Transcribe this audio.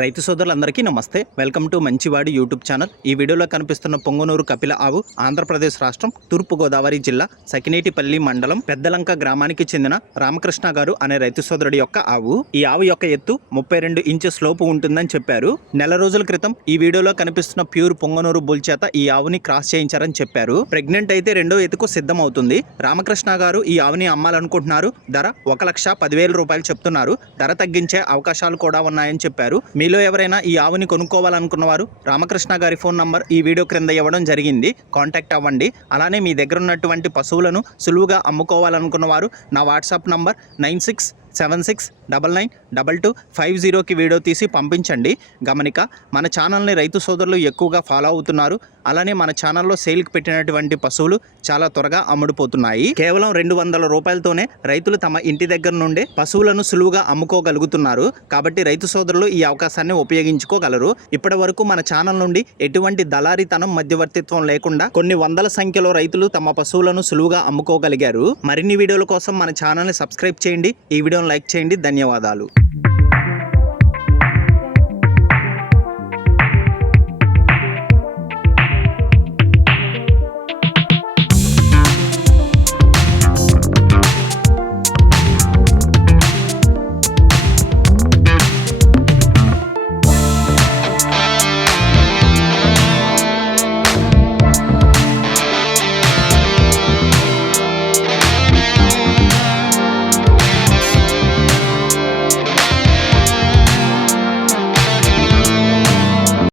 రైతు సోదరులందరికీ నమస్తే. వెల్కమ్ టు మంచివాడి యూట్యూబ్ ఛానల్. ఈ వీడియోలో కనిపిస్తున్న పొంగనూరు కపిల ఆవు ఆంధ్రప్రదేశ్ రాష్ట్రం తూర్పుగోదావరి జిల్లా సకినేటిపల్లి మండలం పెద్దలంక గ్రామానికి చెందిన రామకృష్ణ గారు అనే రైతు సోదరుడి యొక్క ఆవు. ఈ ఆవు యొక్క ఎత్తు 32 ఇంచెస్ లోపు ఉంటుందని చెప్పారు. నెల రోజుల క్రితం ఈ వీడియోలో కనిపిస్తున్న ప్యూర్ పొంగనూరు బుల్ చేత ఈ ఆవుని క్రాస్ చేయించారని చెప్పారు. ప్రెగ్నెంట్ అయితే రెండో ఎత్తుకు సిద్ధం అవుతుంది. రామకృష్ణ గారు ఈ ఆవుని అమ్మాలనుకుంటున్నారు. ధర 1,10,000 రూపాయలు చెప్తున్నారు. ధర తగ్గించే అవకాశాలు కూడా ఉన్నాయని చెప్పారు. మీలో ఎవరైనా ఈ ఆవుని కొనుక్కోవాలనుకున్నవారు రామకృష్ణ గారి ఫోన్ నంబర్ ఈ వీడియో క్రింద ఇవ్వడం జరిగింది. కాంటాక్ట్ అవ్వండి. అలానే మీ దగ్గర ఉన్నటువంటి పశువులను సులువుగా అమ్ముకోవాలనుకున్నవారు నా వాట్సాప్ నంబర్ 9676992250కి వీడియో తీసి పంపించండి. గమనిక, మన ఛానల్ని రైతు సోదరులు ఎక్కువగా ఫాలో అవుతున్నారు. అలానే మన ఛానల్లో సేల్కి పెట్టినటువంటి పశువులు చాలా త్వరగా అమ్ముడుపోతున్నాయి. కేవలం 200 రూపాయలతోనే రైతులు తమ ఇంటి దగ్గర నుండే పశువులను సులువుగా అమ్ముకోగలుగుతున్నారు. కాబట్టి రైతు సోదరులు ఈ అవకాశాన్ని ఉపయోగించుకోగలరు. ఇప్పటి వరకు మన ఛానల్ నుండి ఎటువంటి దళారీతనం, మధ్యవర్తిత్వం లేకుండా కొన్ని వందల సంఖ్యలో రైతులు తమ పశువులను సులువుగా అమ్ముకోగలిగారు. మరిన్ని వీడియోల కోసం మన ఛానల్ని సబ్స్క్రైబ్ చేయండి. ఈ వీడియోని లైక్ చేయండి. ధన్యవాదాలు.